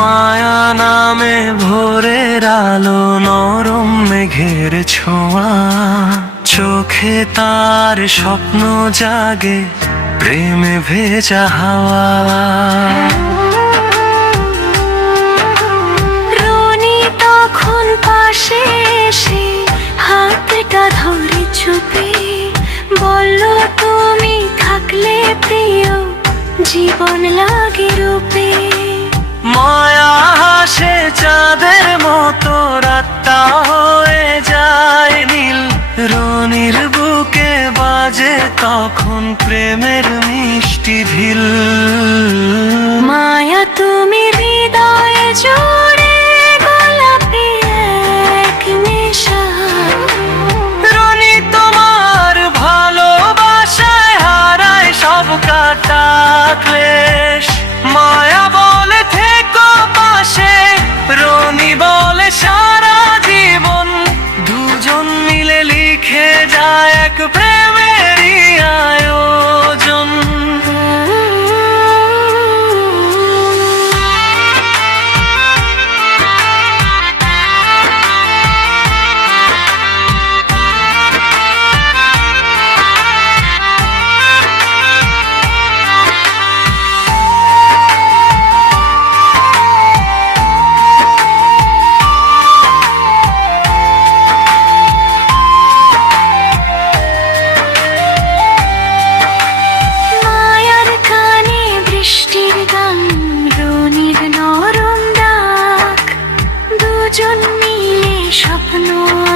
মায়া নামে ভোরের আলো, নরম মেঘের ছোঁয়া, চোখে তার স্বপ্ন জাগে, প্রেমে ভেজা হাওয়া। রনি তখন পাশে এসে হাতটা ধরে চুপে বলল, তুমি থাকলে প্রিয় জীবন লাগে রূপে। মায়া হাসে চাঁদের মতো, রাতটা হয়ে যায় নীল। রনির বুকে বাজে তখন প্রেমের মিষ্টি ঢিল। মায়া তুমি হৃদয়ে জুড়ে গোলাপি এক নেশা। রনি তোমার ভালোবাসায় হারায় সব কাটা ক্লেশ। মায়া বলে থেকো পাশে, রনি বলে সারা জীবন। দুজন মিলে লিখে যায় এক প্রেমেরই আয়োজন। মায়ার কানে বৃষ্টির গান, রনির নরম ডাক। দুজন মিলে স্বপ্ন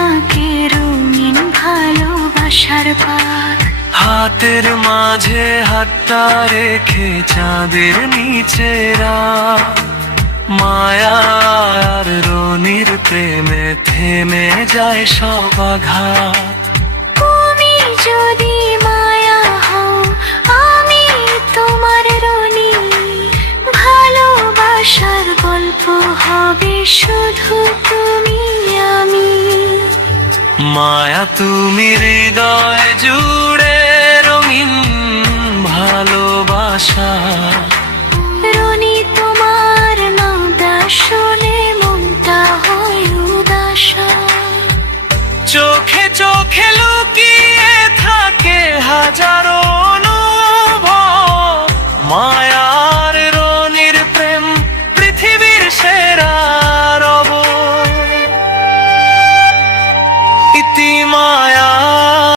আঁকে রঙিন ভালোবাসার পাক। হাতের মাঝে হাতটা রেখে চাঁদের নিচে রাত। মায়া আর রনির প্রেমে থেমে যায় সব আঘাত। তুমি যদি মায়া হও, আমি তোমার রনি। ভালোবাসার গল্প হবে শুধু তুমি আমি। মায়া তুমি হৃদয় জুড়ে রঙিন ভালোবাসা। রনি তোমার নামটা শুনে মনটা হয় উদাসা। চোখে চোখে লুকিয়ে থাকে হাজারো